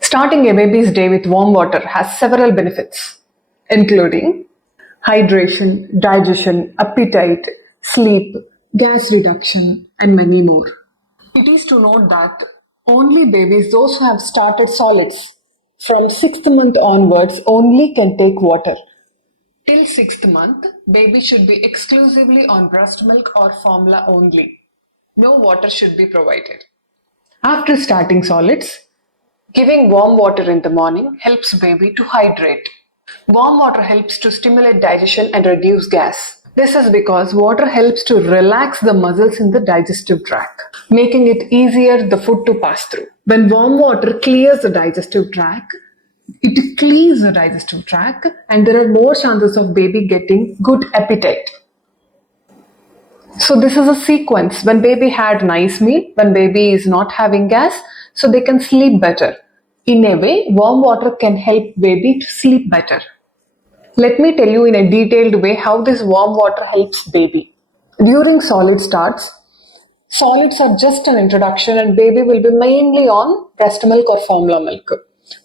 Starting a baby's day with warm water has several benefits, including hydration, digestion, appetite, sleep, gas reduction, and many more. It is to note that only babies, those who have started solids from 6th month onwards, only can take water. Till 6th month, baby should be exclusively on breast milk or formula only. No water should be provided. After starting solids, giving warm water in the morning helps baby to hydrate. Warm water helps to stimulate digestion and reduce gas. This is because water helps to relax the muscles in the digestive tract, making it easier the food to pass through. When warm water clears the digestive tract, it cleans the digestive tract and there are more chances of baby getting good appetite. So this is a sequence. When baby had nice meal, when baby is not having gas, so they can sleep better. In a way, warm water can help baby to sleep better. Let me tell you in a detailed way how this warm water helps baby. During solid starts, solids are just an introduction and baby will be mainly on breast milk or formula milk.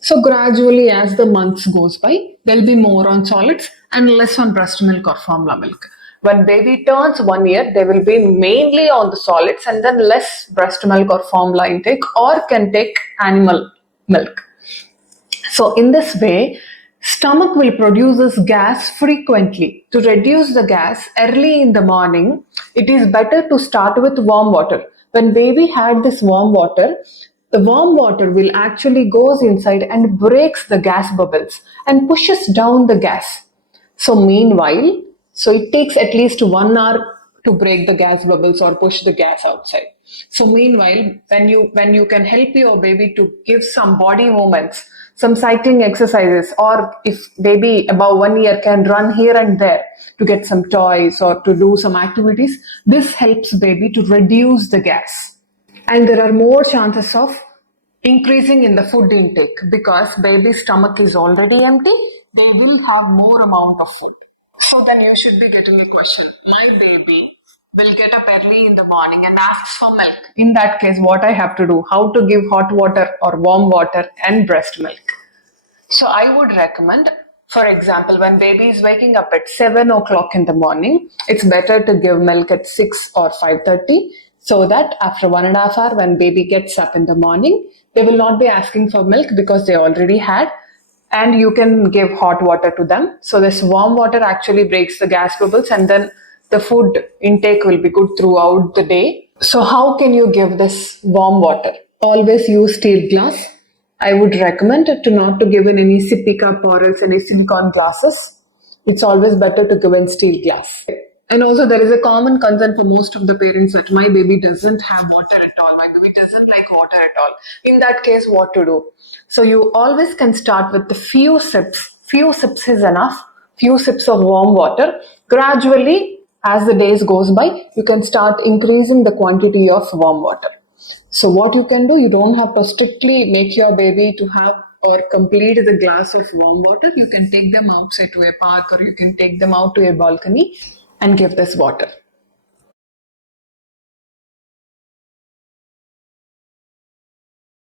So gradually as the months goes by, there'll be more on solids and less on breast milk or formula milk. When baby turns 1 year, they will be mainly on the solids and then less breast milk or formula intake or can take animal milk. So in this way, stomach will produce this gas frequently. To reduce the gas early in the morning, it is better to start with warm water. When baby had this warm water, the warm water will actually goes inside and breaks the gas bubbles and pushes down the gas. So meanwhile, so it takes at least 1 hour to break the gas bubbles or push the gas outside. So meanwhile, when you can help your baby to give some body movements, some cycling exercises, or if baby above 1 year can run here and there to get some toys or to do some activities, this helps baby to reduce the gas. And there are more chances of increasing in the food intake because baby's stomach is already empty, they will have more amount of food. So then you should be getting a question. My baby will get up early in the morning and asks for milk. In that case, what I have to do? How to give hot water or warm water and breast milk? So I would recommend, for example, when baby is waking up at 7 o'clock in the morning, it's better to give milk at 6 or 5:30 so that after 1.5 hours, when baby gets up in the morning, they will not be asking for milk because they already had, and you can give hot water to them. So this warm water actually breaks the gas bubbles and then the food intake will be good throughout the day. So how can you give this warm water? Always use steel glass. I would recommend to not to give in any sippy cup or else any silicone glasses. It's always better to give in steel glass. And also there is a common concern for most of the parents that my baby doesn't have water at all. My baby doesn't like water at all. In that case, what to do? So you always can start with the few sips. Few sips is enough. Few sips of warm water. Gradually, as the days goes by, you can start increasing the quantity of warm water. So what you can do, you don't have to strictly make your baby to have or complete the glass of warm water. You can take them outside to a park or you can take them out to a balcony and give this water.